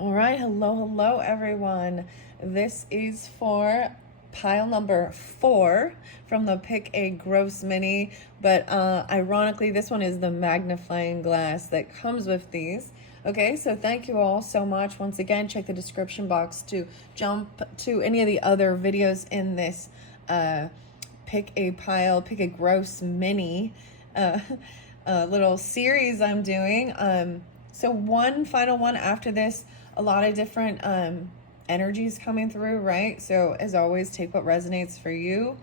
All right, hello everyone. This is for pile number 4 from the Pick a Gross Mini, but ironically, this one is the magnifying glass that comes with these. Okay, so thank you all so much. Once again, check the description box to jump to any of the other videos in this Pick a Gross Mini uh, little series I'm doing. So one final one after this, a lot of different energies coming through, right? So as always, take what resonates for you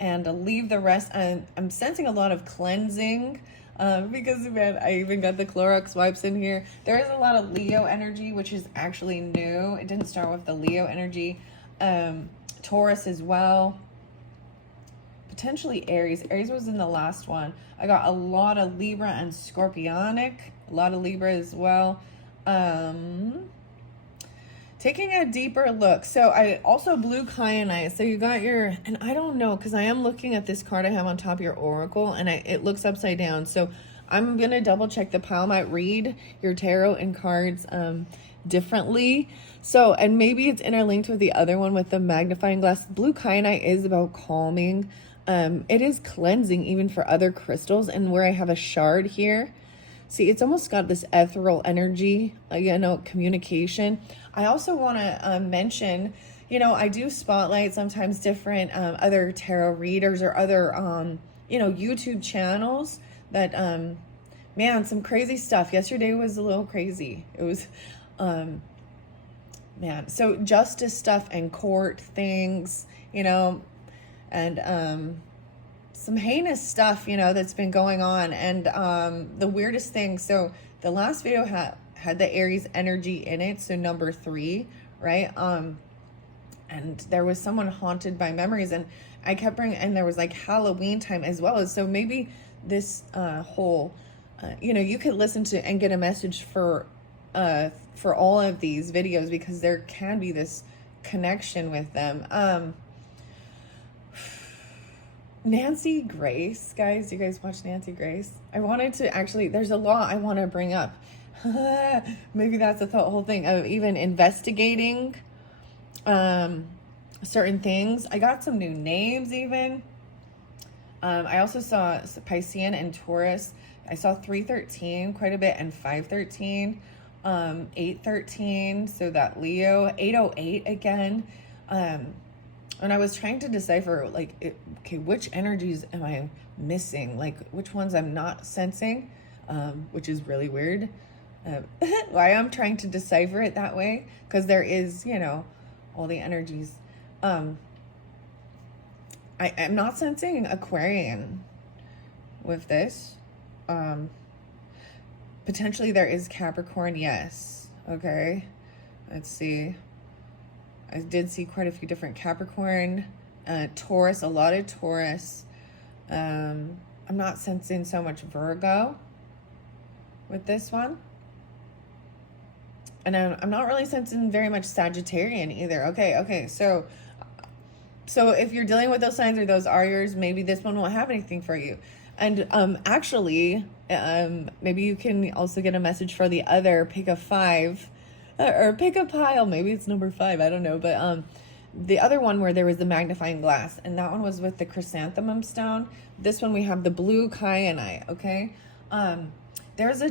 and leave the rest. I'm sensing a lot of cleansing because, man, I even got the Clorox wipes in here. There is a lot of Leo energy, which is actually new. It didn't start with the Leo energy. Taurus as well. Potentially Aries. Aries was in the last one. I got a lot of Libra and Scorpionic. A lot of Libra as well. Taking a deeper look. So I also blew Kyanite. So you got your, and I don't know, because I am looking at this card I have on top of your Oracle, and it looks upside down. So I'm going to double check. The pile might read your tarot and cards differently. So, and maybe it's interlinked with the other one with the magnifying glass. Blue Kyanite is about calming. It is cleansing even for other crystals. And where I have a shard here, see, it's almost got this ethereal energy, communication. I also want to mention, I do spotlight sometimes different other tarot readers or other, YouTube channels that, man, some crazy stuff. Yesterday was a little crazy. It was, man, so justice stuff and court things, and some heinous stuff, that's been going on. And the weirdest thing, so the last video had the Aries energy in it, so number 3, right? And there was someone haunted by memories, and I kept bringing, and there was like Halloween time as well. So maybe this whole, you could listen to and get a message for all of these videos, because there can be this connection with them. Nancy Grace, guys, do you guys watch Nancy Grace? I wanted to actually, there's a law I want to bring up. Maybe that's the whole thing of even investigating certain things. I got some new names even. I also saw Piscean and Taurus. I saw 313 quite a bit, and 513, 813, so that Leo, 808 again. And I was trying to decipher, okay, which energies am I missing? Like, which ones I'm not sensing, which is really weird. Why I'm trying to decipher it that way, because there is, all the energies. I'm not sensing Aquarian with this. Potentially there is Capricorn, yes. Okay, let's see. I did see quite a few different Capricorn, Taurus, a lot of Taurus. I'm not sensing so much Virgo with this one. And I'm not really sensing very much Sagittarian either. Okay, so if you're dealing with those signs or those are yours, maybe this one won't have anything for you. And actually, maybe you can also get a message for the other pick a 5. Or pick a pile, maybe it's number 5, I don't know. But the other one where there was the magnifying glass, and that one was with the chrysanthemum stone. This one we have the blue kyanite, okay? There's a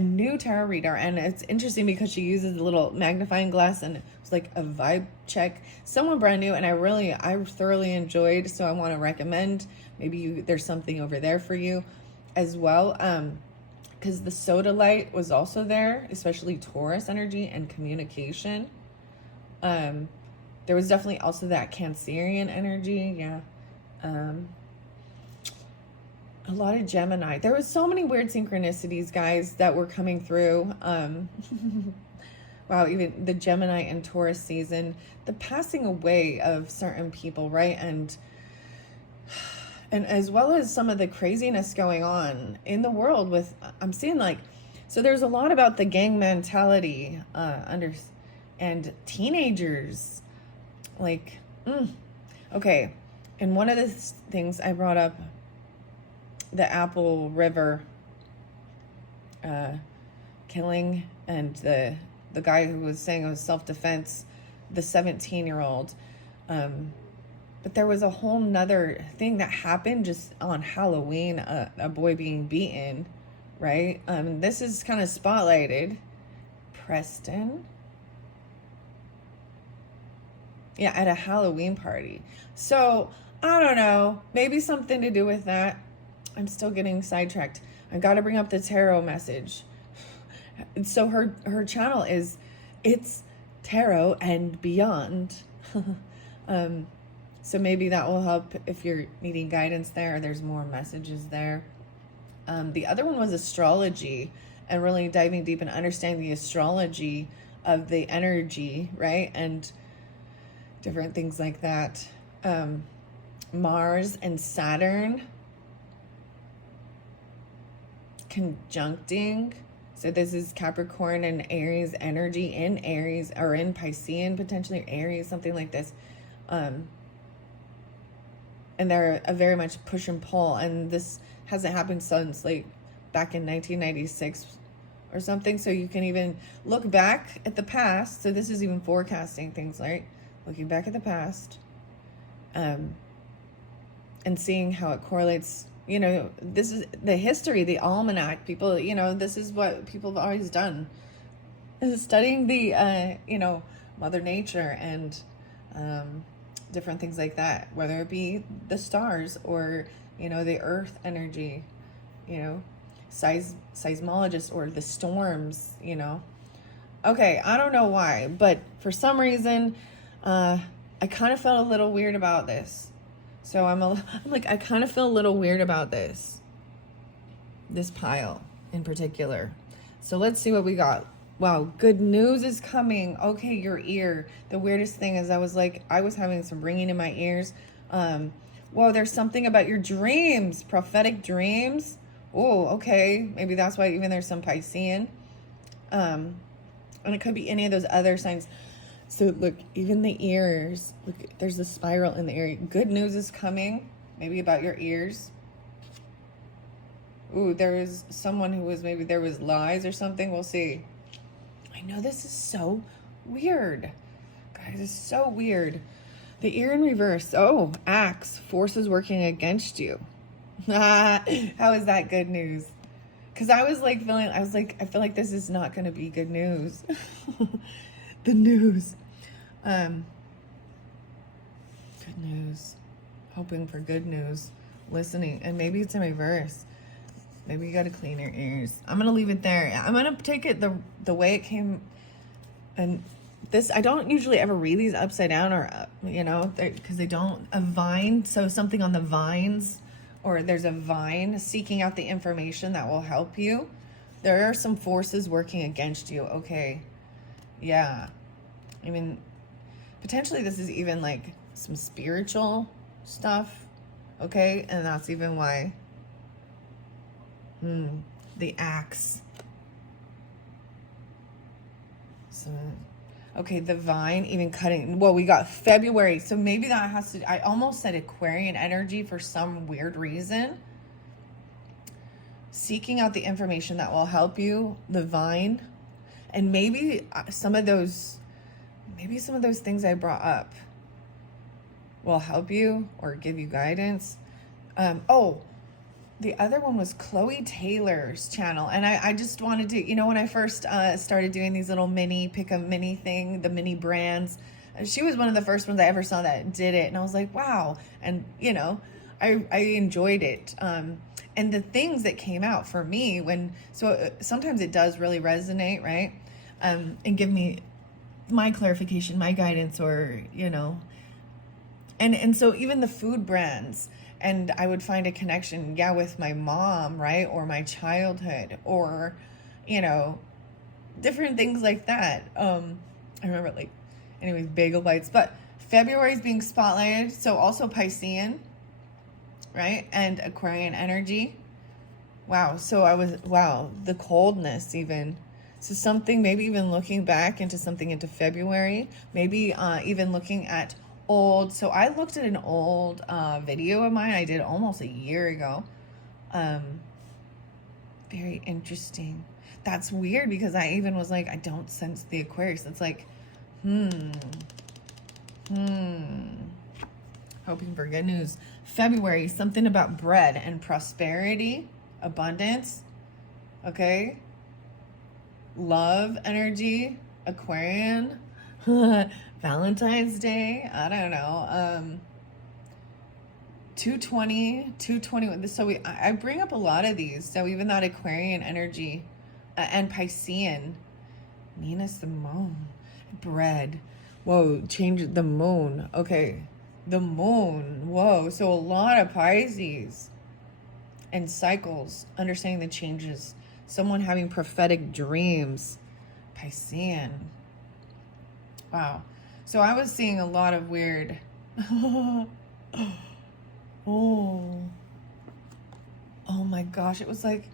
new tarot reader, and it's interesting because she uses the little magnifying glass, and it's like a vibe check. Someone brand new, and I thoroughly enjoyed, so I want to recommend. Maybe there's something over there for you as well. Because the soda light was also there, especially Taurus energy and communication. There was definitely also that Cancerian energy, yeah. A lot of Gemini. There was so many weird synchronicities, guys, that were coming through. Wow, even the Gemini and Taurus season, the passing away of certain people, right? And as well as some of the craziness going on in the world with, I'm seeing so there's a lot about the gang mentality and teenagers, okay. And one of the things I brought up, the Apple River killing and the the guy who was saying it was self-defense, the 17-year-old. But there was a whole nother thing that happened just on Halloween, a boy being beaten, right? This is kind of spotlighted. Preston. Yeah, at a Halloween party. So, I don't know. Maybe something to do with that. I'm still getting sidetracked. I got to bring up the tarot message. So her channel is It's Tarot and Beyond. So maybe that will help if you're needing guidance there. There's more messages there. The other one was astrology, and really diving deep and understanding the astrology of the energy, right? And different things like that. Mars and Saturn conjuncting. So this is Capricorn and Aries energy in Aries, or in Piscean, potentially Aries, something like this. And they're a very much push and pull. And this hasn't happened since like back in 1996 or something. So you can even look back at the past. So this is even forecasting things, right? Looking back at the past, and seeing how it correlates. You know, this is the history, the almanac. People, you know, this is what people have always done. Is studying the, you know, Mother Nature and different things like that. Whether it be the stars or, you know, the earth energy, you know, seismologists or the storms, you know. Okay, I don't know why, but for some reason, I kind of felt a little weird about this. So I'm like, I kind of feel a little weird about this pile in particular. So let's see what we got. Wow, good news is coming. Okay, your ear. The weirdest thing is I was having some ringing in my ears. Whoa, there's something about your dreams, prophetic dreams. Oh, okay. Maybe that's why even there's some Piscean. And it could be any of those other signs. So look, even the ears, look, there's a spiral in the ear. Good news is coming, maybe about your ears. Ooh, there was someone who was, maybe there was lies or something. We'll see. I know this is so weird. Guys, it's so weird. The ear in reverse. Oh, axe, forces working against you. How is that good news? Because I was like I feel like this is not going to be good news. The news. Good news. Hoping for good news. Listening. And maybe it's in reverse. Maybe you got to clean your ears. I'm going to leave it there. I'm going to take it the way it came. And this, I don't usually ever read these upside down or up, you know, because they don't. A vine. So something on the vines, or there's a vine seeking out the information that will help you. There are some forces working against you. Okay. Yeah. I mean, potentially this is even like some spiritual stuff. Okay. And that's even why. The axe. So, okay, the vine even cutting. Well, we got February. So maybe that has to, I almost said Aquarian energy for some weird reason. Seeking out the information that will help you, the vine. And maybe some of those things I brought up will help you or give you guidance. The other one was Chloe Taylor's channel. And I just wanted to, you know, when I first started doing these little pick a mini thing, the mini brands, she was one of the first ones I ever saw that did it. And I was like, wow. And, you know, I enjoyed it. And the things that came out for me sometimes it does really resonate, right? And give me my clarification, my guidance, or, you know, and so even the food brands, and I would find a connection, with my mom, right? Or my childhood, or, you know, different things like that. I remember, like, anyways, bagel bites. But February is being spotlighted. So also Piscean, right? And Aquarian energy. Wow. So the coldness even. So something, maybe even looking back into February, maybe even looking at old. So I looked at an old video of mine I did almost a year ago. Very interesting. that's weird because I even was like, I don't sense the Aquarius. It's like, hmm. Hoping for good news. February, something about bread and prosperity, abundance. Okay. Love energy, Aquarian. Valentine's Day. I don't know. 220. So I bring up a lot of these. So even that Aquarian energy and Piscean. Nina Simone. Bread. Whoa, change the moon. Okay. The moon. Whoa. So a lot of Pisces and cycles, understanding the changes. Someone having prophetic dreams. Piscean. Wow. So I was seeing a lot of weird. Oh. Oh my gosh. It was like,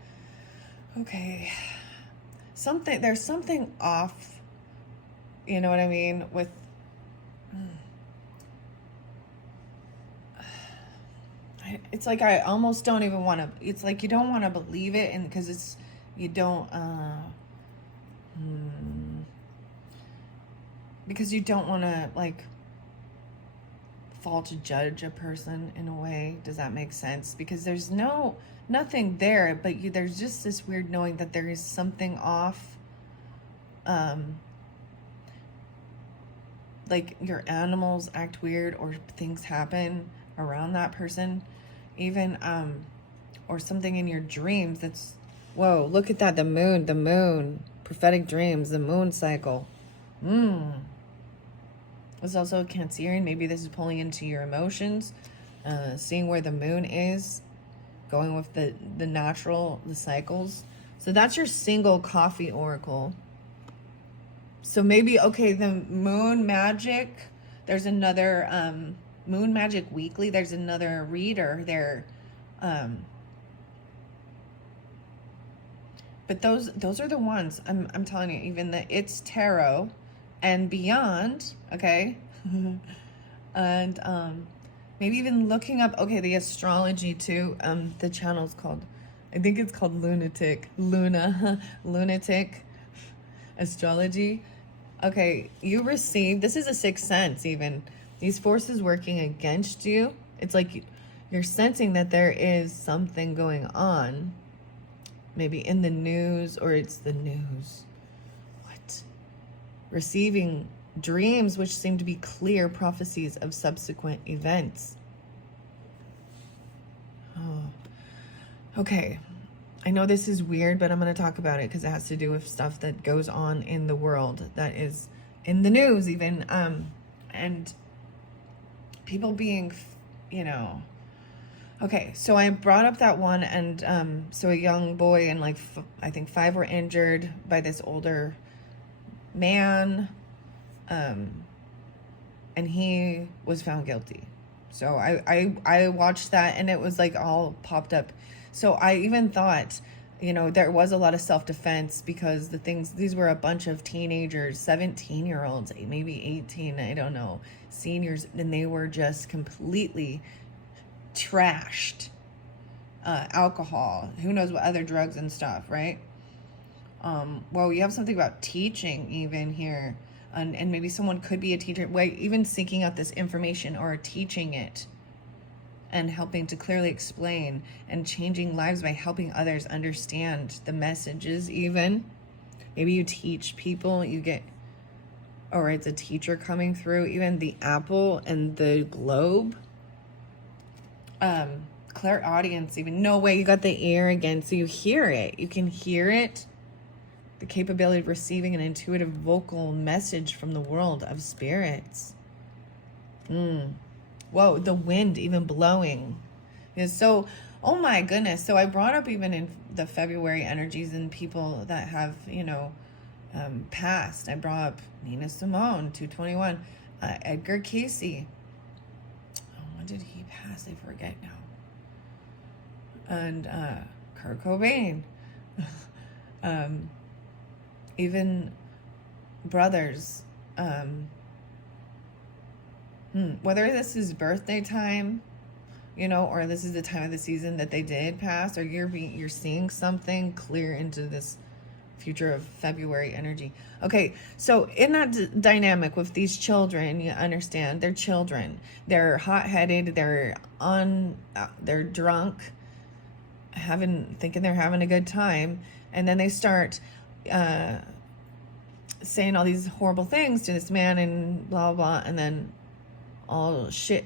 okay. There's something off. You know what I mean? With it's like I almost don't even want to. It's like you don't want to believe it, and because it's you don't because you don't want to like fall to judge a person in a way. Does that make sense? Because there's nothing there, but there's just this weird knowing that there is something off. Like your animals act weird or things happen around that person, even or something in your dreams that's, whoa, look at that, the moon, prophetic dreams, the moon cycle. It's also a Cancerian. Maybe this is pulling into your emotions, seeing where the moon is, going with the natural, the cycles. So that's your single coffee oracle. So maybe, okay, the moon magic, there's another moon magic weekly, there's another reader there. But those are the ones I'm telling you, even the It's Tarot and beyond, okay? And maybe even looking up, okay, the astrology too. The channel's called, I think it's called Lunatic Astrology. Okay, you receive, this is a sixth sense even. These forces working against you. It's like you're sensing that there is something going on. Maybe in the news, or it's the news. What? Receiving dreams which seem to be clear prophecies of subsequent events. Oh. Okay. I know this is weird, but I'm going to talk about it because it has to do with stuff that goes on in the world that is in the news even, and people being, okay, so I brought up that one, and so a young boy and like I think 5 were injured by this older man, and he was found guilty. So I watched that, and it was like all popped up. So I even thought, there was a lot of self-defense because these were a bunch of teenagers, 17-year-olds, maybe 18, I don't know, seniors, and they were just completely trashed. Alcohol, who knows what other drugs and stuff, right? Well, you have something about teaching even here, and maybe someone could be a teacher, even seeking out this information or teaching it and helping to clearly explain and changing lives by helping others understand the messages even. Maybe you teach people, or it's a teacher coming through, even the apple and the globe. Clairaudience even. No way, you got the ear again, so you hear it. You can hear it. The capability of receiving an intuitive vocal message from the world of spirits. Whoa, the wind even blowing. So, oh my goodness. So I brought up even in the February energies and people that have, passed. I brought up Nina Simone, 221, Edgar Casey. Oh, when did he pass? I forget now. And Kurt Cobain. Even brothers. Whether this is birthday time, or this is the time of the season that they did pass, or you're seeing something clear into this future of February energy. Okay, so in that dynamic with these children, you understand they're children. They're hot-headed. They're drunk, thinking they're having a good time, and then they start saying all these horrible things to this man and blah blah, and then all shit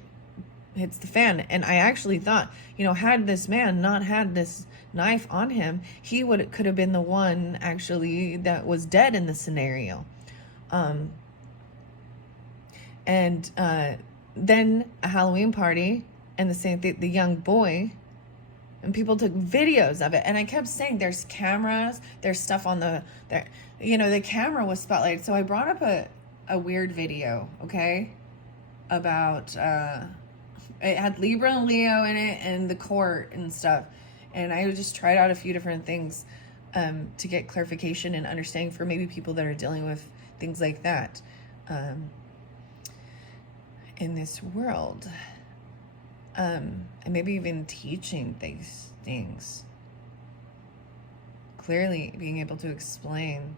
hits the fan. And I actually thought, had this man not had this knife on him, he could have been the one actually that was dead in the scenario. And then a Halloween party, and the same thing, the young boy, and people took videos of it. And I kept saying, there's cameras, there's stuff on the camera was spotlighted. So I brought up a weird video, okay, about it had Libra and Leo in it, and the court and stuff. And I just tried out a few different things to get clarification and understanding for maybe people that are dealing with things like that in this world. And maybe even teaching these things. Clearly being able to explain,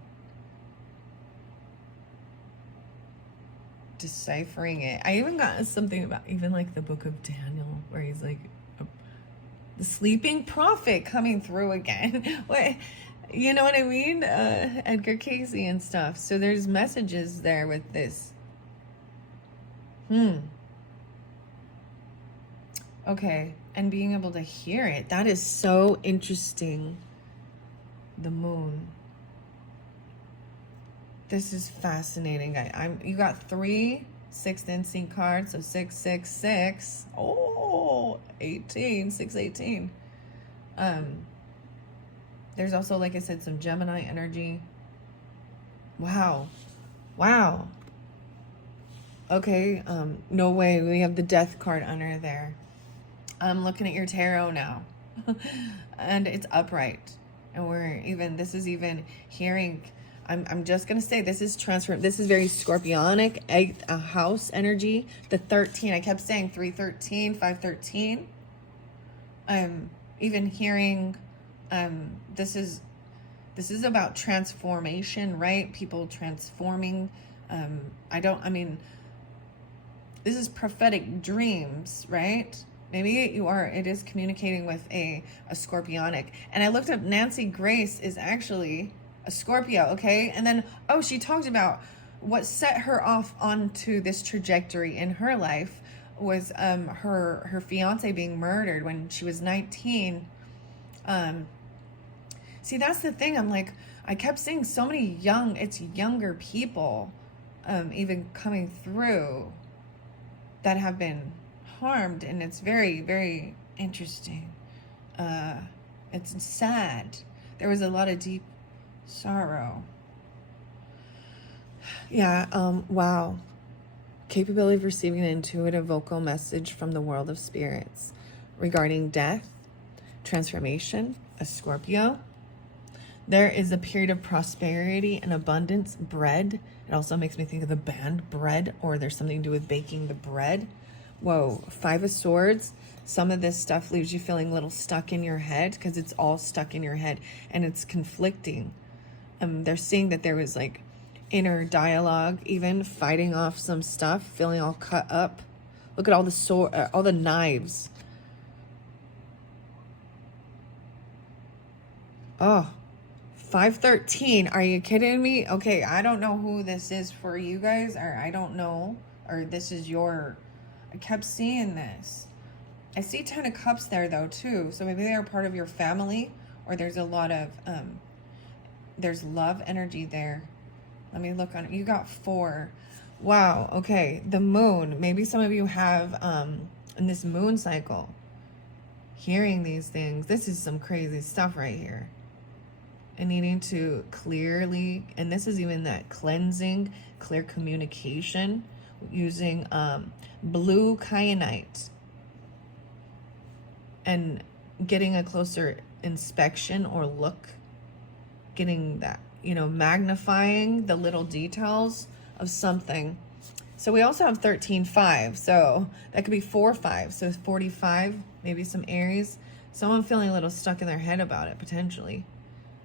deciphering it. I even got something about even like the book of Daniel, where he's like the sleeping prophet coming through again. What, you know what I mean? Edgar Casey and stuff. So there's messages there with this. Okay, and being able to hear it. That is so interesting. The moon. This is fascinating. You got 3 6th instinct cards, so 666. Oh, 18, 618. There's also, like I said, some Gemini energy. Wow. Okay, no way. We have the death card under there. I'm looking at your tarot now. And it's upright. And this is even hearing, I'm just going to say, this is this is very scorpionic, 8th house energy. The 13, I kept saying 313, 513. Even hearing, this is about transformation, right? People transforming. This is prophetic dreams, right? Maybe it is communicating with a scorpionic. And I looked up, Nancy Grace is actually a Scorpio, okay? And then, she talked about what set her off onto this trajectory in her life was her fiance being murdered when she was 19. See, that's the thing. I'm like, I kept seeing so many younger people even coming through that have been harmed, and it's very, very interesting. It's sad. There was a lot of deep sorrow. Yeah, wow. Capability of receiving an intuitive vocal message from the world of spirits regarding death, transformation, a Scorpio. There is a period of prosperity and abundance, bread. It also makes me think of the band Bread, or there's something to do with baking the bread. Whoa, 5 of Swords. Some of this stuff leaves you feeling a little stuck in your head because it's all stuck in your head and it's conflicting. They're seeing that there was like inner dialogue, even fighting off some stuff, feeling all cut up. Look at all the all the knives. Oh, 513. Are you kidding me? Okay, I don't know who this is for you guys, or I don't know, or this is your... I kept seeing this. I see 10 of Cups there though too. So maybe they're part of your family, or there's a lot of there's love energy there. Let me look on it. You got 4. Wow. Okay. The moon. Maybe some of you have in this moon cycle hearing these things. This is some crazy stuff right here. And needing to clearly, and this is even that cleansing, clear communication using blue kyanite and getting a closer inspection or look, getting that, magnifying the little details of something. So we also have 13-5, so that could be 4-5, so 45, maybe some Aries, someone feeling a little stuck in their head about it potentially.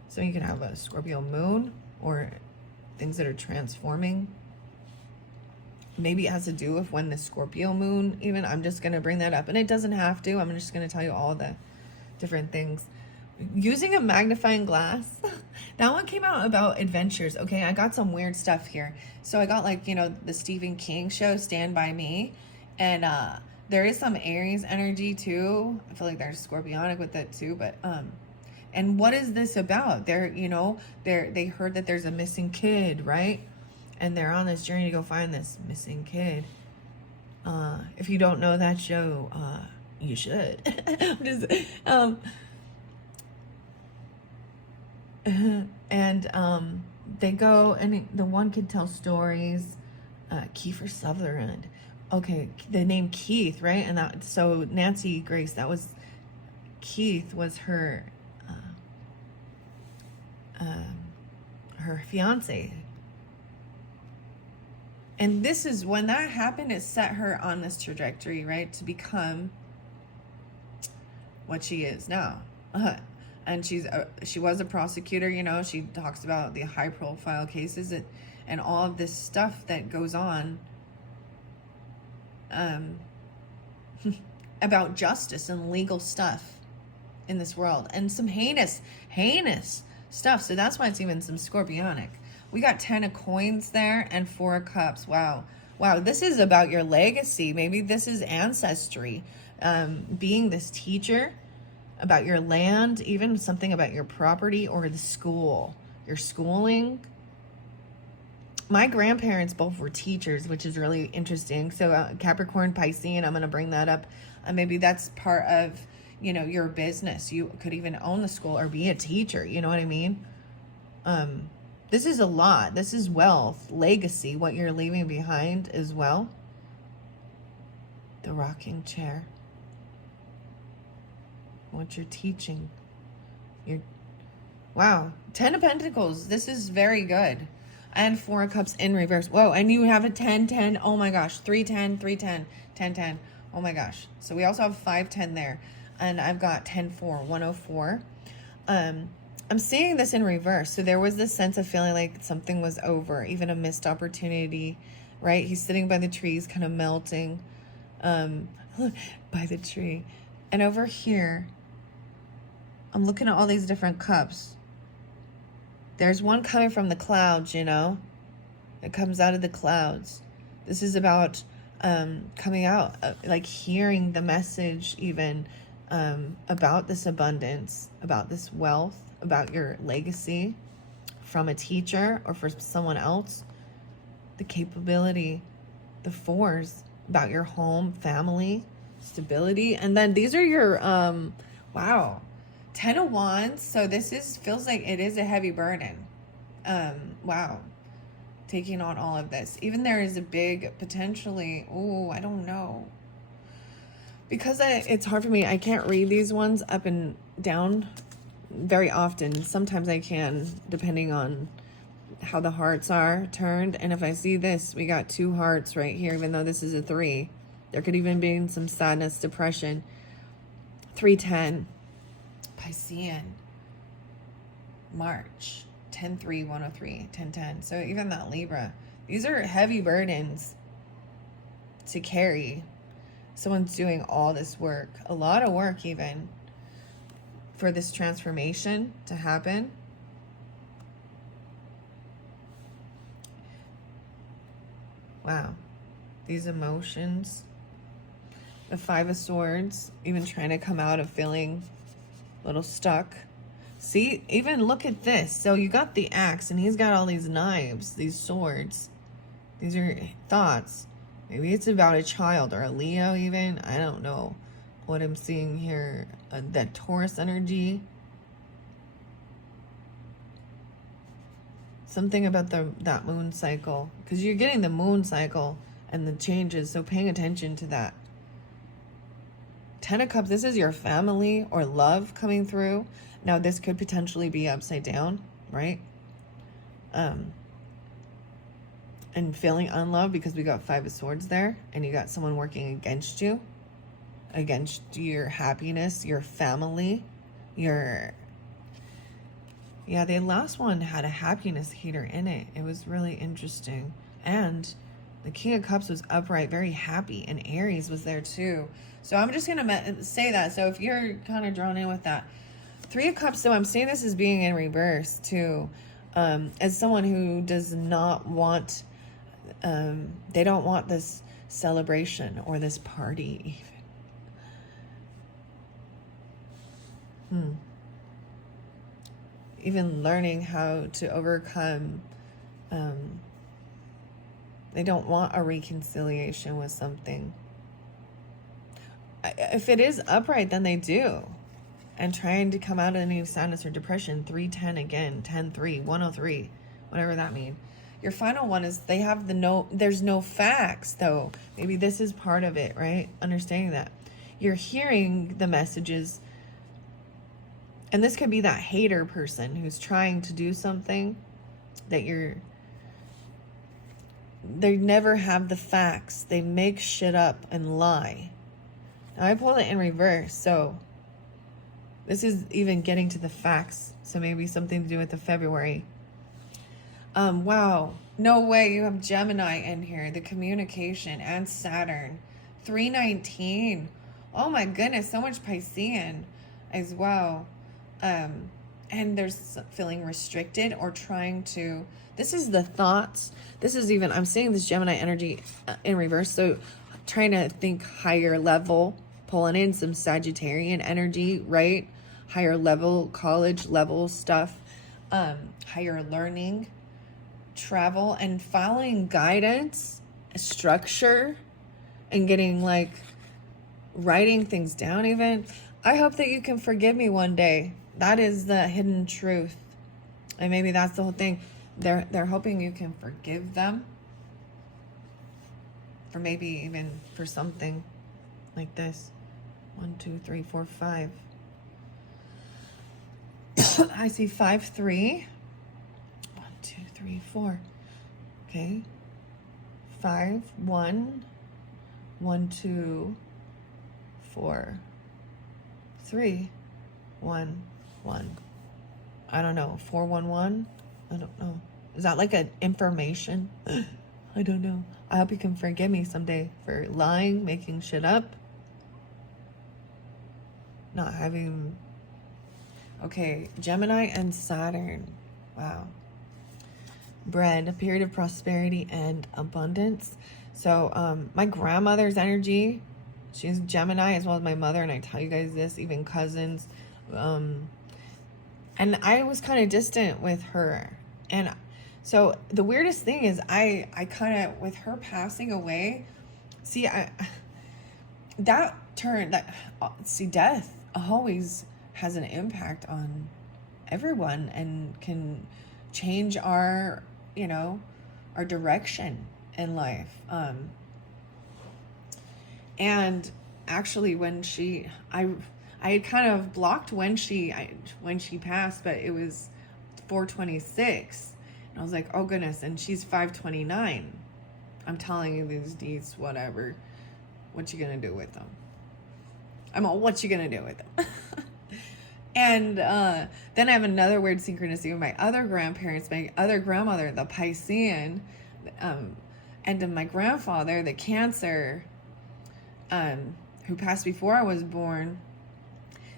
So you can have a Scorpio moon or things that are transforming. Maybe it has to do with when the Scorpio moon, even. I'm just going to bring that up. And it doesn't have to. I'm just going to tell you all the different things. Using a magnifying glass. That one came out about adventures. Okay, I got some weird stuff here. So I got like, you know, the Stephen King show, Stand By Me. And there is some Aries energy too. I feel like there's Scorpionic with it too. But and what is this about? They heard that there's a missing kid, right? And they're on this journey to go find this missing kid. If you don't know that show, you should. They go, and the one kid tells stories. Kiefer Sutherland. Okay, the name Keith, right? And so Nancy Grace, that was Keith, was her fiance. And this is when that happened, it set her on this trajectory, right? To become what she is now. And she was a prosecutor, you know. She talks about the high profile cases and all of this stuff that goes on about justice and legal stuff in this world. And some heinous stuff. So that's why it's even some Scorpionic. We got 10 of coins there and 4 of cups. Wow. This is about your legacy. Maybe this is ancestry. Being this teacher, about your land, even something about your property or the school, your schooling. My grandparents both were teachers, which is really interesting. So Capricorn, Piscean, I'm going to bring that up. Maybe that's part of, you know, your business. You could even own the school or be a teacher. You know what I mean? This is a lot. This is wealth, legacy, what you're leaving behind as well. The rocking chair. What you're teaching. Wow. 10 of Pentacles. This is very good. And 4 of Cups in reverse. Whoa. And you have a 10, 10. Oh my gosh. 3, 10, 3, 10, 10, 10. Oh my gosh. So we also have 5, 10 there. And I've got 10, 4, 104. I'm seeing this in reverse. So there was this sense of feeling like something was over, even a missed opportunity, right? He's sitting by the trees, kind of melting by the tree. And over here, I'm looking at all these different cups. There's one coming from the clouds, you know? It comes out of the clouds. This is about coming out, like hearing the message even about this abundance, about this wealth, about your legacy from a teacher or for someone else. The capability, the 4s, about your home, family, stability. And then these are your, wow, 10 of Wands. So this feels like it is a heavy burden. Wow. Taking on all of this. Even there is a big potentially, I don't know. Because it's hard for me. I can't read these ones up and down very often. Sometimes I can, depending on how the hearts are turned. And if I see this, we got 2 hearts right here, even though this is a 3. There could even be some sadness, depression. 310. Piscean. March. 10-3, 103, 10-10. So even that Libra. These are heavy burdens to carry. Someone's doing all this work. A lot of work even. For this transformation to happen. Wow. These emotions. The 5 of Swords. Even trying to come out of feeling a little stuck. See, even look at this. So you got the axe and he's got all these knives, these swords. These are thoughts. Maybe it's about a child or a Leo even. I don't know what I'm seeing here. That Taurus energy. Something about that moon cycle. Because you're getting the moon cycle and the changes. So paying attention to that. 10 of Cups. This is your family or love coming through. Now this could potentially be upside down, right? And feeling unloved because we got 5 of Swords there. And you got someone working against you. Against your happiness, your family, your Yeah, the last one had a happiness heater in it. It was really interesting. And the King of Cups was upright, very happy, and Aries was there too. So I'm just going to say that. So if you're kind of drawn in with that. Three of Cups, so I'm seeing this as being in reverse too. As someone who does not want, they don't want this celebration or this party even. Even learning how to overcome, they don't want a reconciliation with something. If it is upright, then they do. And trying to come out of any sadness or depression. 310 again, 10-3, 103, whatever that means. Your final one is they have there's no facts though. Maybe this is part of it, right? Understanding that. You're hearing the messages. And this could be that hater person who's trying to do something that they never have the facts. They make shit up and lie. Now I pull it in reverse, so this is even getting to the facts. So maybe something to do with the February. Wow. No way you have Gemini in here. The communication and Saturn. 319. Oh my goodness. So much Piscean as well. And there's feeling restricted or trying to, this is the thoughts. This is even, I'm seeing this Gemini energy in reverse. So trying to think higher level, pulling in some Sagittarian energy, right? Higher level, college level stuff, higher learning, travel, and following guidance, structure, and getting like writing things down even. I hope that you can forgive me one day. That is the hidden truth. And maybe that's the whole thing. They're hoping you can forgive them. For maybe even for something like this. 1, 2, 3, 4, 5. I see 5, 3. 1, 2, 3, 4. Okay. 5, 1. 1, 2, 4. 3, 1, 1. I don't know. 411. I don't know. Is that like an information? I don't know. I hope you can forgive me someday for lying, making shit up, not having. Okay, Gemini and Saturn. Wow. Bread, a period of prosperity and abundance. So my grandmother's energy, she's Gemini as well as my mother, and I tell you guys this, even cousins. And I was kind of distant with her. And so the weirdest thing is I kind of, with her passing away, death always has an impact on everyone and can change our direction in life. And actually when I had kind of blocked when she passed, but it was 426. And I was like, oh goodness, and she's 529. I'm telling you these deeds, whatever. What you gonna do with them? What you gonna do with them? And then I have another weird synchronicity with my other grandparents, my other grandmother, the Piscean, and then my grandfather, the Cancer, who passed before I was born.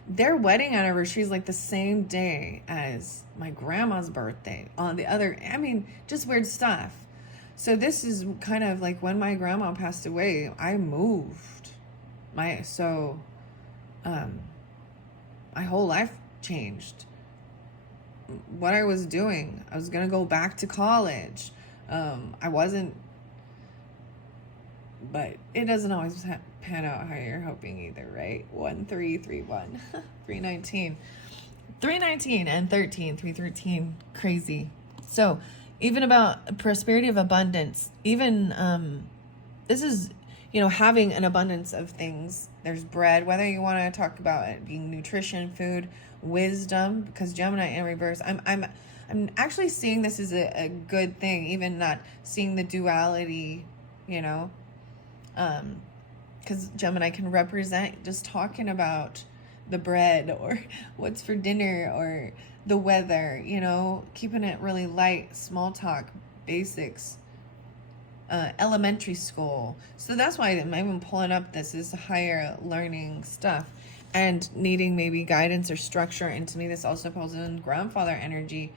Their wedding anniversary is like the same day as my grandma's birthday. On the other, just weird stuff. So this is kind of like when my grandma passed away, I moved. My whole life changed. What I was doing, I was gonna go back to college. I wasn't, but it doesn't always pan out how you're hoping either, right? 1331, 319, 319 and 13, 313, crazy. So even about prosperity of abundance, even this is having an abundance of things. There's bread, whether you want to talk about it being nutrition, food, wisdom, because Gemini in reverse, I'm actually seeing this as a good thing, even not seeing the duality, because Gemini can represent just talking about the bread or what's for dinner or the weather, you know, keeping it really light, small talk, basics, elementary school. So that's why I'm even pulling up this is higher learning stuff and needing maybe guidance or structure. And to me, this also pulls in grandfather energy.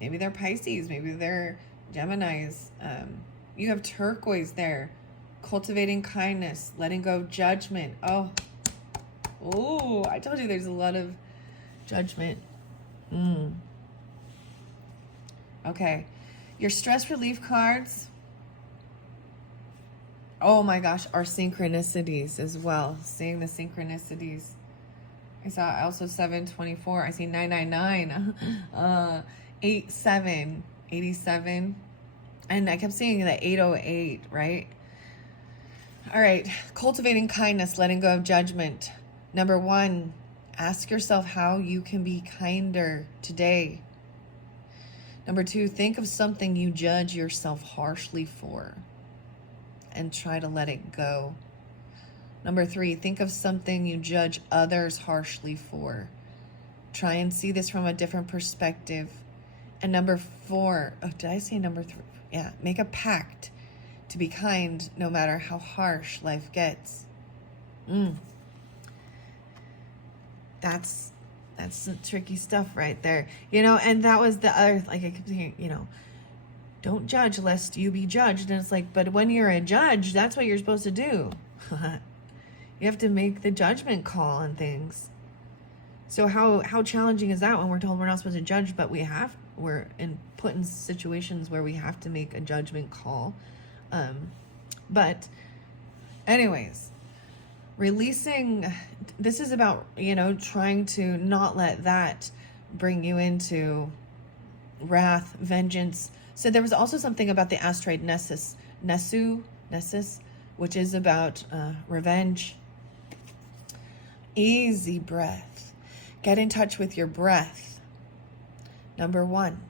Maybe they're Pisces, maybe they're Geminis. You have turquoise there. Cultivating kindness, letting go of judgment. Oh, I told you there's a lot of judgment. Okay. Your stress relief cards. Oh my gosh, are synchronicities as well. Seeing the synchronicities. I saw also 724. I see 999. 87. 87. And I kept seeing the 808, right? All right. Cultivating kindness, letting go of judgment. Number 1, ask yourself how you can be kinder today. Number 2, think of something you judge yourself harshly for and try to let it go. Number 3, think of something you judge others harshly for. Try and see this from a different perspective. And number 4, did I say number 3? Yeah, make a pact to be kind no matter how harsh life gets. That's the tricky stuff right there. You know, and that was the other, like I kept saying, you know, don't judge lest you be judged. And it's like, but when you're a judge, that's what you're supposed to do. You have to make the judgment call on things. So how challenging is that when we're told we're not supposed to judge, but we're put in situations where we have to make a judgment call. But anyways, releasing, this is about, you know, trying to not let that bring you into wrath, vengeance. So there was also something about the asteroid Nessus, which is about revenge. Easy breath. Get in touch with your breath. Number 1,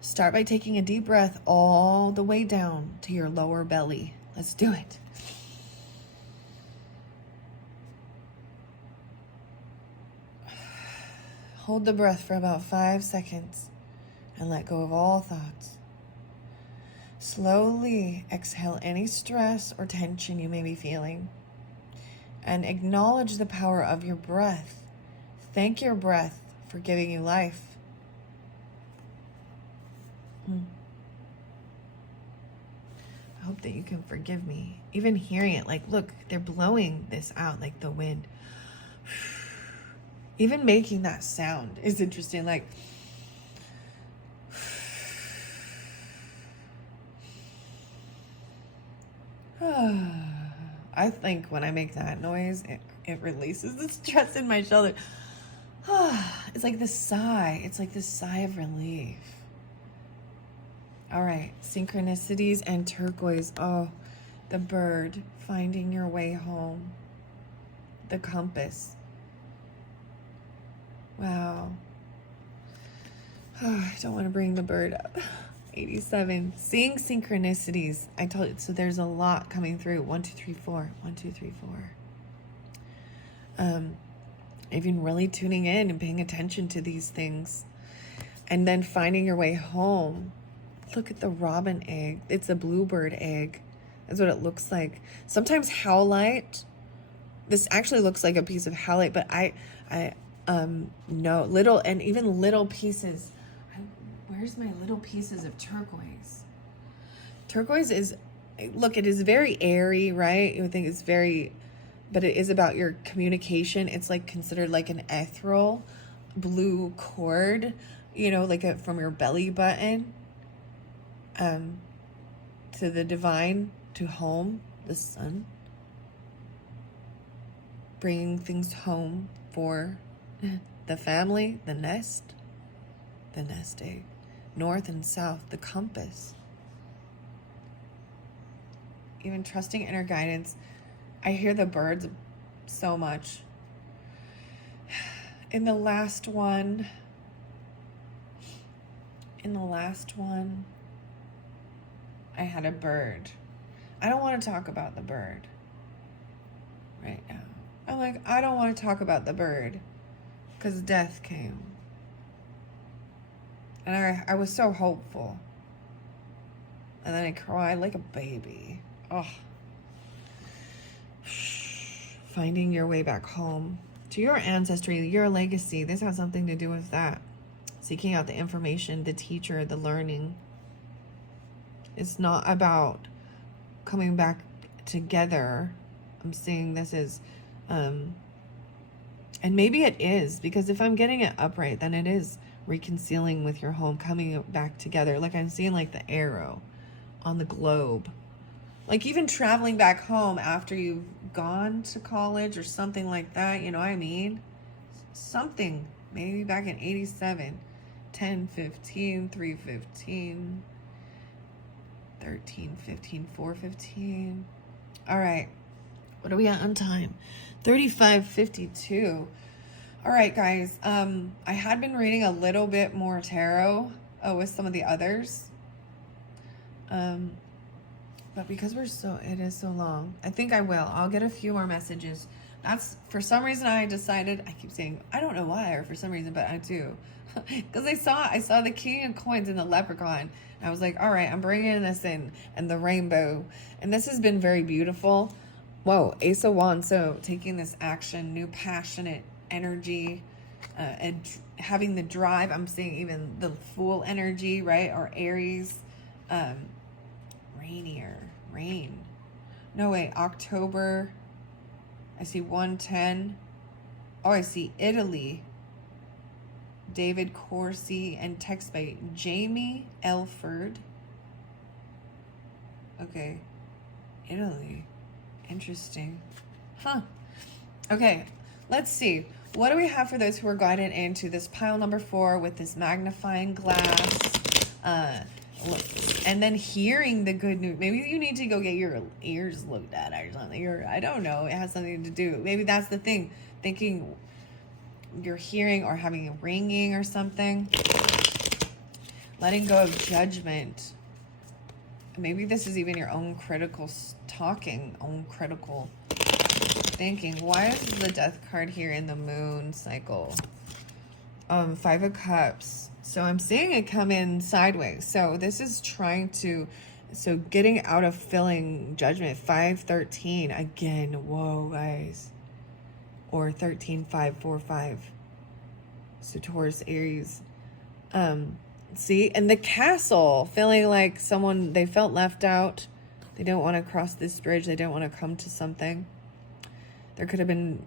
start by taking a deep breath all the way down to your lower belly. Let's do it. Hold the breath for about 5 seconds and let go of all thoughts. Slowly exhale any stress or tension you may be feeling and acknowledge the power of your breath. Thank your breath for giving you life. I hope that you can forgive me. Even hearing it, like, look, they're blowing this out like the wind. Even making that sound is interesting. Like, I think when I make that noise, it releases the stress in my shoulder. It's like this sigh. It's like this sigh of relief. All right, synchronicities and turquoise. Oh, the bird finding your way home. The compass. Wow. I don't want to bring the bird up. 87. Seeing synchronicities. I told you, so there's a lot coming through. 1, 2, 3, 4. 1, 2, 3, 4. Even really tuning in and paying attention to these things. And then finding your way home. Look at the robin egg. It's a bluebird egg. That's what it looks like. Sometimes howlite. This actually looks like a piece of howlite, but no, little, and even little pieces. Where's my little pieces of turquoise? Turquoise is, look, it is very airy, right? You would think it's very, but it is about your communication. It's like considered like an ethereal blue cord, you know, like from your belly button to the divine, to home, the sun. Bringing things home for the family, the nest egg, north and south, the compass. Even trusting inner guidance. I hear the birds so much. In the last one, I had a bird. I don't want to talk about the bird right now. I'm like, I don't want to talk about the bird because death came. And I was so hopeful. And then I cried like a baby. Oh. Finding your way back home to your ancestry, your legacy. This has something to do with that. Seeking out the information, the teacher, the learning. It's not about coming back together. I'm seeing this as, and maybe it is, because if I'm getting it upright, then it is reconciling with your home, coming back together. Like I'm seeing like the arrow on the globe. Like even traveling back home after you've gone to college or something like that, you know what I mean? Something, maybe back in 87, 10, 15, 3, 15, 13, 15, 4, 15. All right. What are we at on time? 35:52. All right, guys. I had been reading a little bit more tarot with some of the others. But because it is so long, I think I will. I'll get a few more messages. That's, for some reason, I decided, I keep saying, I don't know why, or for some reason, but I do. Because I saw the King of Coins and the Leprechaun. And I was like, all right, I'm bringing this in. And the rainbow. And this has been very beautiful. Whoa, Ace of Wands. So taking this action, new passionate energy, and having the drive. I'm seeing even the Fool energy, right? Or Aries. Rain. No, wait, October. I see 110. Oh, I see Italy. David Corsi, and text by Jamie Elford. Okay. Italy. Interesting. Huh. Okay, let's see. What do we have for those who are guided into this pile number 4 with this magnifying glass? And then hearing the good news. Maybe you need to go get your ears looked at or something. Or I don't know. It has something to do. Maybe that's the thing. Thinking you're hearing or having a ringing or something. Letting go of judgment. Maybe this is even your own critical talking, own critical thinking. Why is the Death card here in the Moon cycle? 5 of Cups. So I'm seeing it come in sideways. So this is getting out of filling judgment. 5-13 again. Whoa, guys. Or 13-5-4-5. So Taurus, Aries. See, and the Castle, feeling like they felt left out. They don't want to cross this bridge. They don't want to come to something. There could have been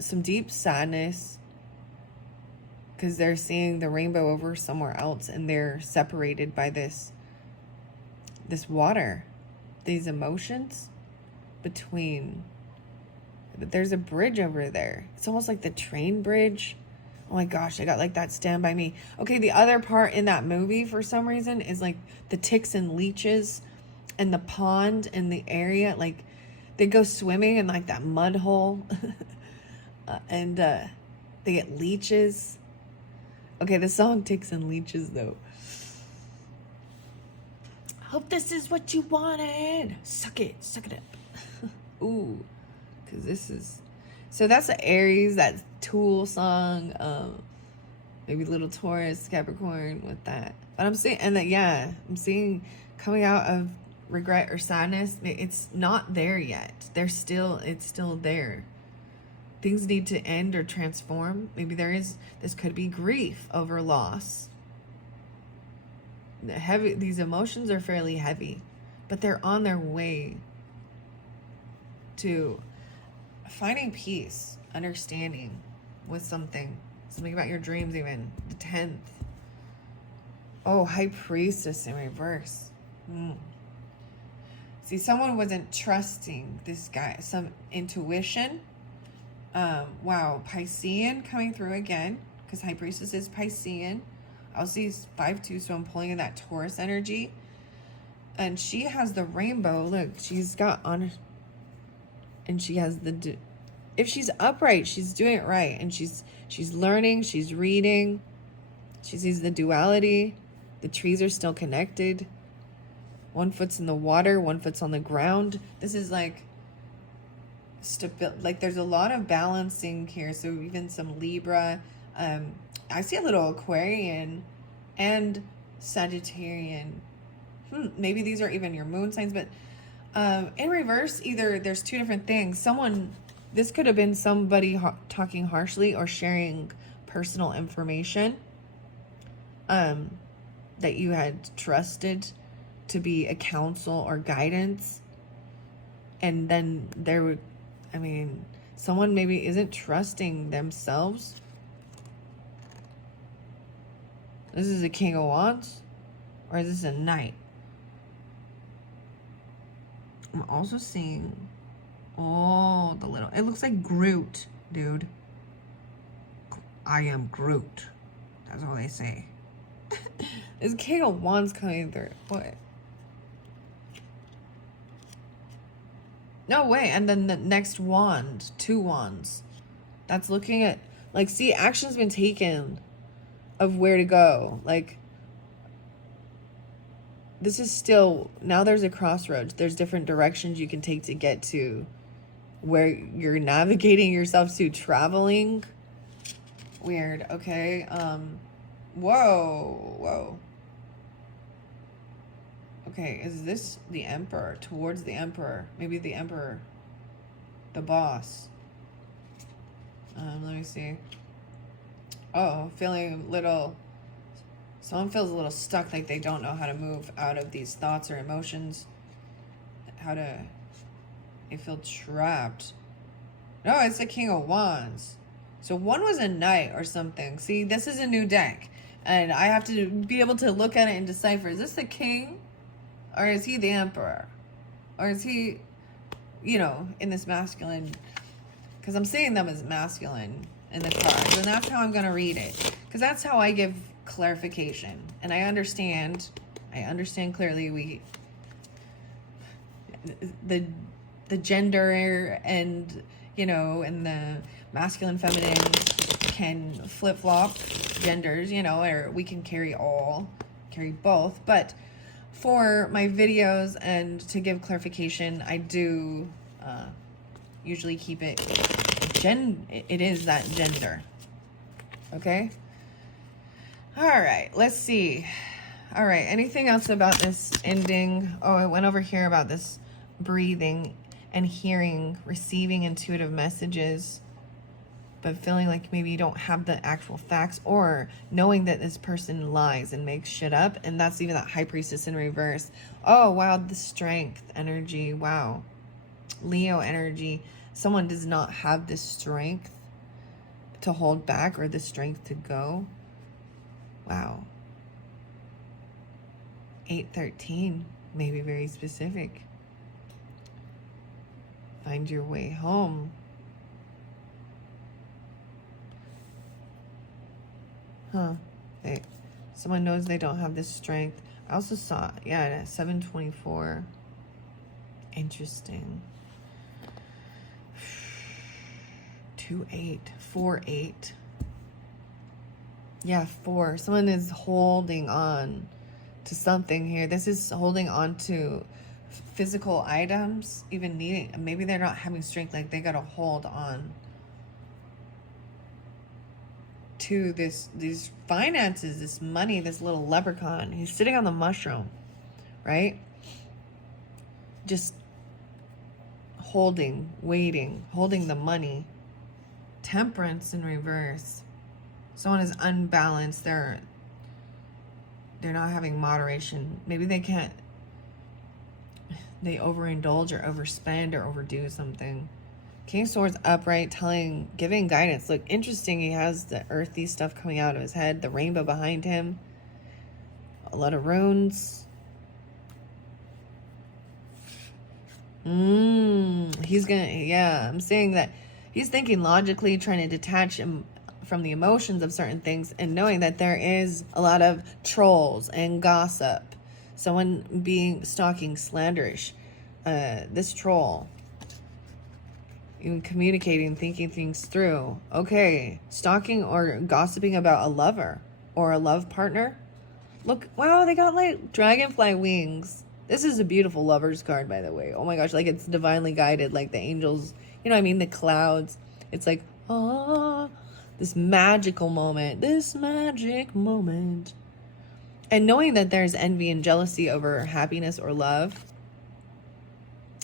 some deep sadness because they're seeing the rainbow over somewhere else, and they're separated by this water, these emotions between. But there's a bridge over there. It's almost like the train bridge. Oh my gosh, I got like that Stand By Me. Okay, the other part in that movie for some reason is like the ticks and leeches and the pond and the area. Like they go swimming in like that mud hole and they get leeches. Okay, the song Ticks and Leeches though. Hope this is what you wanted. Suck it up. Ooh, because this is. So that's the Aries, that Tool song. Maybe little Taurus, Capricorn with that. But I'm seeing, I'm seeing coming out of regret or sadness. It's not there yet. It's still there. Things need to end or transform. Maybe this could be grief over loss. These emotions are fairly heavy, but they're on their way to finding peace, understanding with something about your dreams even. The 10th. Oh, High Priestess in reverse. See, someone wasn't trusting this guy. Some intuition. Wow, Piscean coming through again, because High Priestess is Piscean. I'll see 5-2, so I'm pulling in that Taurus energy. And she has the rainbow. Look, she's got on, and she has if she's upright, she's doing it right, and she's learning, she's reading. She sees the duality. The trees are still connected. One foot's in the water, one foot's on the ground. This is like like there's a lot of balancing here. So even some Libra, I see a little Aquarian and Sagittarian. Maybe these are even your moon signs, but in reverse, either there's two different things. This could have been somebody talking harshly or sharing personal information that you had trusted to be a counsel or guidance. And then someone maybe isn't trusting themselves. This is a King of Wands, or is this a Knight? I'm also seeing, it looks like Groot, dude. I am Groot. That's all they say. Is King of Wands coming through? What? No way. And then the next wand, 2 wands. That's looking at, like, see, action's been taken of where to go. Like, this is still, now there's a crossroads. There's different directions you can take to get to where you're navigating yourself to, traveling. Weird. Okay. Whoa. Okay, is this the Emperor? Towards the Emperor. Maybe the Emperor. The boss. Let me see. Oh, feeling a little... Someone feels a little stuck, like they don't know how to move out of these thoughts or emotions. They feel trapped. No, it's the King of Wands. So one was a Knight or something. See, this is a new deck. And I have to be able to look at it and decipher. Is this the King? Or is he the Emperor? Or is he, in this masculine? Because I'm seeing them as masculine in the cards. And that's how I'm going to read it. Because that's how I give clarification. And I understand clearly the gender and, and the masculine, feminine can flip-flop genders, or we can carry both. But for my videos and to give clarification, I do usually keep it it is that gender. Okay? All right, let's see. All right, anything else about this ending? Oh, I went over here about this breathing and hearing, receiving intuitive messages, but feeling like maybe you don't have the actual facts, or knowing that this person lies and makes shit up. And that's even that High Priestess in reverse. Oh, wow, the Strength energy. Wow. Leo energy. Someone does not have the strength to hold back or the strength to go. Wow. 813, maybe very specific. Find your way home. Huh. Someone knows they don't have this strength. I also saw, 724. Interesting. 2-8, 4-8. Yeah, 4. Someone is holding on to something here. This is holding on to physical items, even needing, maybe they're not having strength, like they gotta hold on to these finances, this money, this little leprechaun. He's sitting on the mushroom, right? Just waiting, holding the money. Temperance in reverse. Someone is unbalanced. They're not having moderation. Maybe they overindulge or overspend or overdo something. King of Swords upright, giving guidance. Look, interesting. He has the earthy stuff coming out of his head, the rainbow behind him, a lot of runes. He's gonna, I'm saying that he's thinking logically, trying to detach him from the emotions of certain things, and knowing that there is a lot of trolls and gossip. Someone stalking, slanderish. This troll. Even communicating, thinking things through. Okay, stalking or gossiping about a lover or a love partner. Look, wow, they got like dragonfly wings. This is a beautiful Lover's card, by the way. Oh my gosh, like it's divinely guided, like the angels, you know what I mean? The clouds. It's like, ah, this magical moment, this magic moment. And knowing that there's envy and jealousy over happiness or love.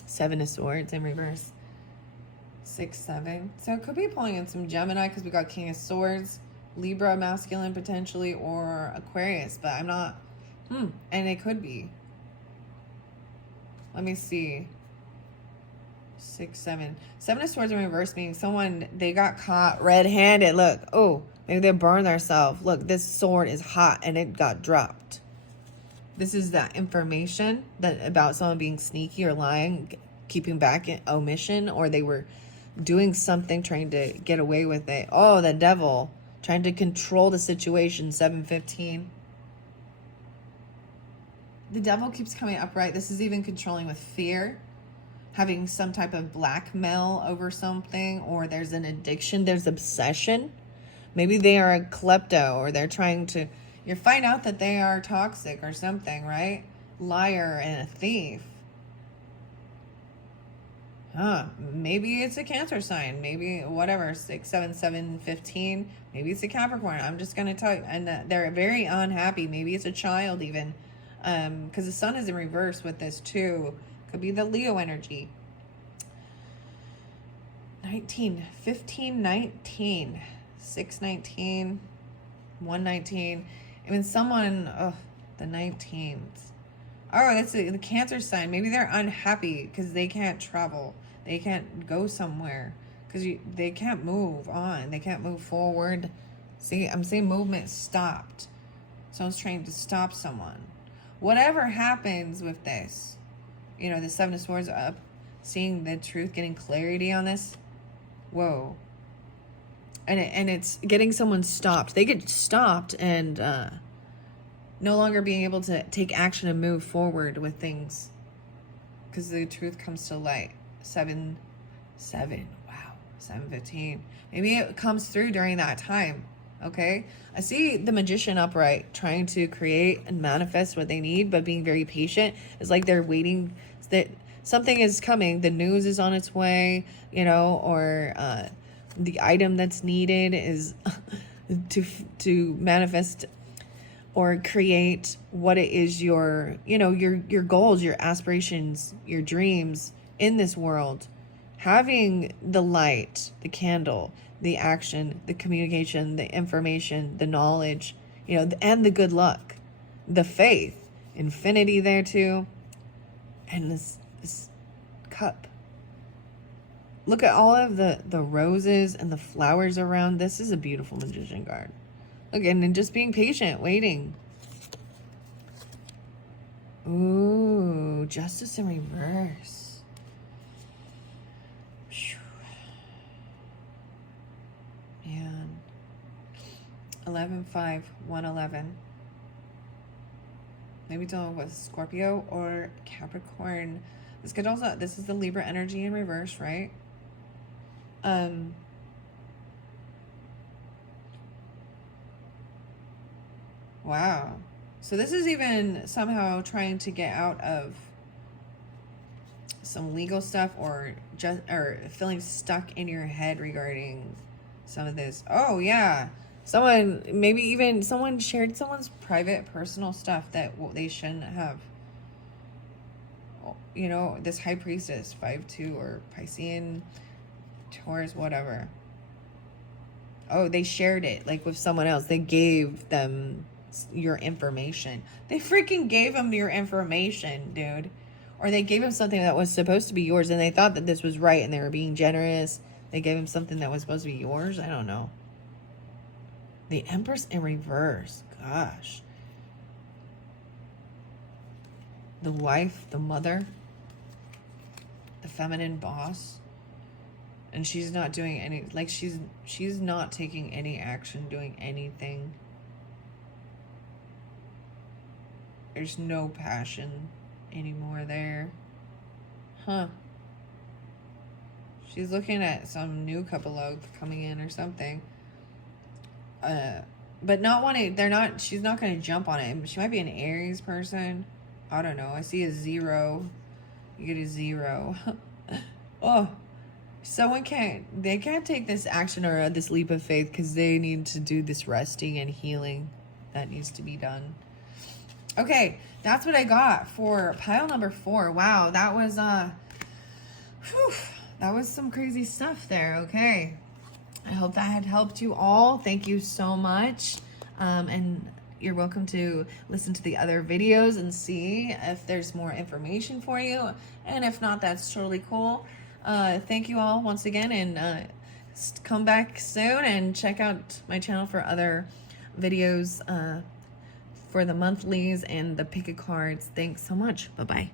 7 of Swords in reverse. 6, 7. So it could be pulling in some Gemini because we got King of Swords, Libra, masculine potentially, or Aquarius, but I'm not. And it could be. Let me see. 6, 7. 7 of Swords in reverse means someone, they got caught red-handed. Look, oh, maybe they burned themselves. Look, this sword is hot and it got dropped. This is that information that about someone being sneaky or lying, keeping back an omission, or they were doing something, trying to get away with it. Oh, the devil, trying to control the situation. 7:15. The devil keeps coming upright. This is even controlling with fear, having some type of blackmail over something, or there's an addiction, there's obsession. Maybe they are a klepto, or they're trying to, you find out that they are toxic or something, right? Liar and a thief. Maybe it's a Cancer sign, maybe whatever. 6, 7, 7, 15. Maybe it's a Capricorn. I'm just gonna tell you, and they're very unhappy. Maybe it's a child even, because the sun is in reverse with this too. Could be the Leo energy. 19, 15, 19, 6, 19, 1, 19. I mean, someone, the 19th. Oh, that's the Cancer sign. Maybe they're unhappy because they can't travel. They can't go somewhere because they can't move on. They can't move forward. See, I'm saying movement stopped. Someone's trying to stop someone. Whatever happens with this, you know, the 7 of Swords up, seeing the truth, getting clarity on this. Whoa. And it's getting someone stopped. They get stopped and no longer being able to take action and move forward with things because the truth comes to light. 7, 7. Wow. 7:15. Maybe it comes through during that time. Okay. I see the Magician upright, trying to create and manifest what they need, but being very patient. It's like they're waiting that something is coming. The news is on its way, you know, or the item that's needed is to manifest or create what it is your, you know, your goals, your aspirations, your dreams in this world. Having the light, the candle, the action, the communication, the information, the knowledge, you know, and the good luck, the faith, infinity there too, and this cup. Look at all of the roses and the flowers around. This is a beautiful Magician card. Look, and then just being patient, waiting. Ooh, Justice in reverse. Man. 11, 5, 1, 11. Maybe dealing with Scorpio or Capricorn. This could also, this is the Libra energy in reverse, right? Wow. So this is even somehow trying to get out of some legal stuff, or just, or feeling stuck in your head regarding some of this. Oh yeah. Someone, maybe even someone shared someone's private personal stuff that they shouldn't have. You know, this High Priestess, 5-2, or Piscean, Taurus, whatever. Oh, they shared it like with someone else. They gave them your information. They freaking gave them your information, dude. Or they gave him something that was supposed to be yours, and they thought that this was right, and they were being generous. They gave him something that was supposed to be yours. I don't know. The Empress in reverse. Gosh. The wife, the mother, the feminine boss. And she's not doing any, like she's not taking any action, doing anything. There's no passion anymore there. Huh. She's looking at some new couple of coming in or something. But not wanting, she's not going to jump on it. She might be an Aries person. I don't know. I see a 0. You get a 0. Oh, someone they can't take this action or this leap of faith because they need to do this resting and healing that needs to be done. Okay, that's what I got for pile number 4. Wow, that was that was some crazy stuff there. Okay, I hope that had helped you all. Thank you so much. And you're welcome to listen to the other videos and see if there's more information for you. And if not, that's totally cool. Thank you all once again, and come back soon and check out my channel for other videos for the monthlies and the pick a cards. Thanks so much. Bye-bye.